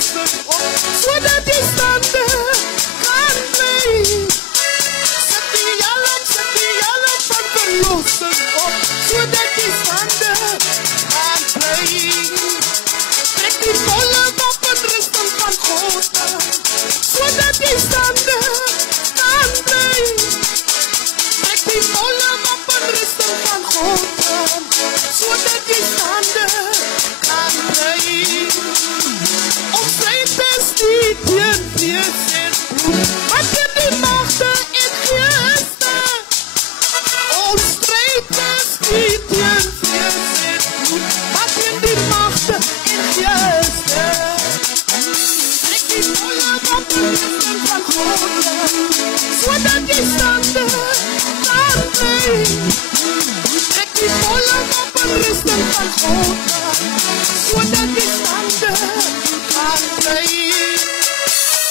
verlossen op, zodat die stande kan bly. Sit die jalm van verlossen op, zodat die stande kan bly. Trek die volle wapenrusting van God aan, zodat die stande kan bly. Trek die volle wapenrusting van God aan, zodat die stande kan bly. Ons strijd is nie teen vlees en bloed, maar teen die magte en geeste. Ons strijd is nie teen vlees en bloed, maar teen die magte en geeste. Trek die volle wapenrusting van God aan, zodat die stande kan bly. Trek die volle wapenrusting van God aan, zodat die stande kan bly.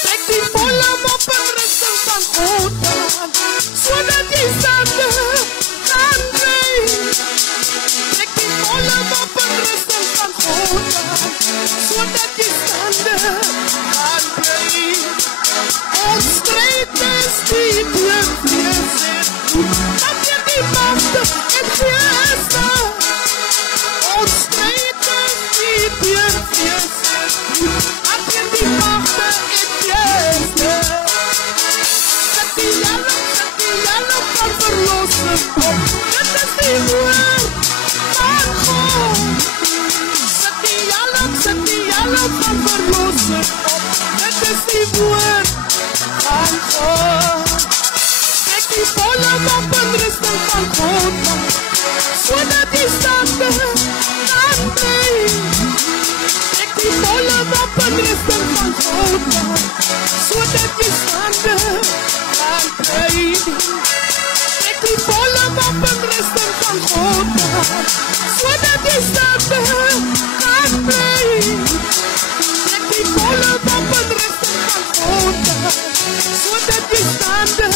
Trek die volle wapenrusting van God aan, zodat die stande kan bly. Trek die volle wapenrusting van God aan, zodat die stande kan bly. Ons strijd is nie teen vlees en bloed, maar teen die magte en geeste. Ons strijd is nie teen vlees en bloed, maar teen die magte en geeste. Sit die jalm van verlossen op, dit is die woord van God. Sit die jalm van verlossen op, dit is die woord van God. Trek die volle wapenrusting van God aan, zodat die stande kan bly. Trek die volle wapenrusting van God aan, zodat die stande kan bly. Trek die volle wapenrusting van God aan, zodat die stande kan bly. Trek die volle wapenrusting van God aan, zodat die stande